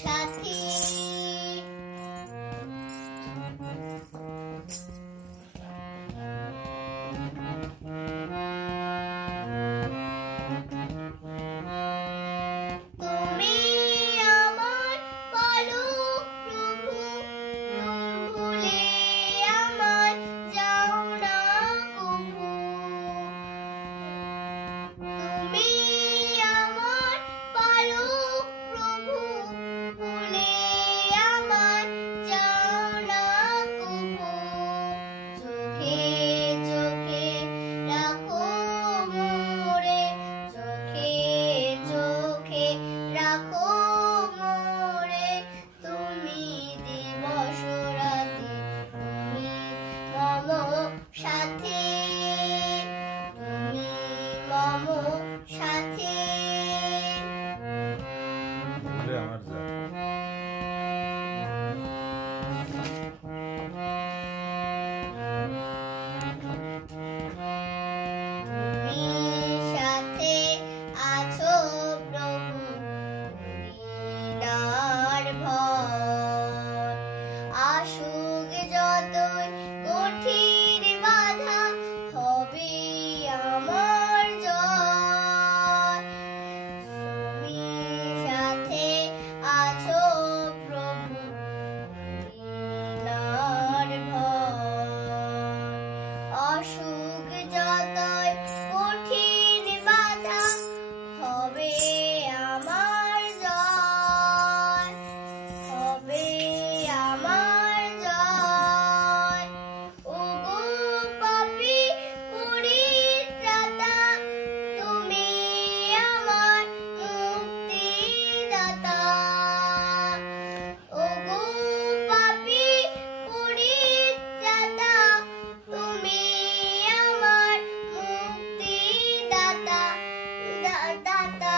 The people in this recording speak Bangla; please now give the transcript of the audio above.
সাথী। তুমি আমার পালক প্রভু, ভুলে আমার যাও না কভু। তুমি আমার পালক প্রভু, ভুলে আমার যাও না কভু। চোখে চোখে রাখো মোরে, চোখে চোখে রাখো মোরে। তুমি দিবস রাতে, তুমি মম সাথী, তুমি মম সাথী। আমার যা তুমি সাথে আছো প্রভু, হৃদয়ের ভর। আসুক যতই কঠিন বাধা, হবে আমার জয়। তুমি সাথে আছো প্রভু, হৃদয়ের ভর। অসুখ যতই কঠিন বাধা, হবে আমার জয়, হবে আমার জয়। ওগো পাপী পরিত্রাতা, তুমি আমার মুক্তিদাতা। ওগো পাপী পরিত্রাতা, তুমি আমার মুক্তিদাতা দাতা।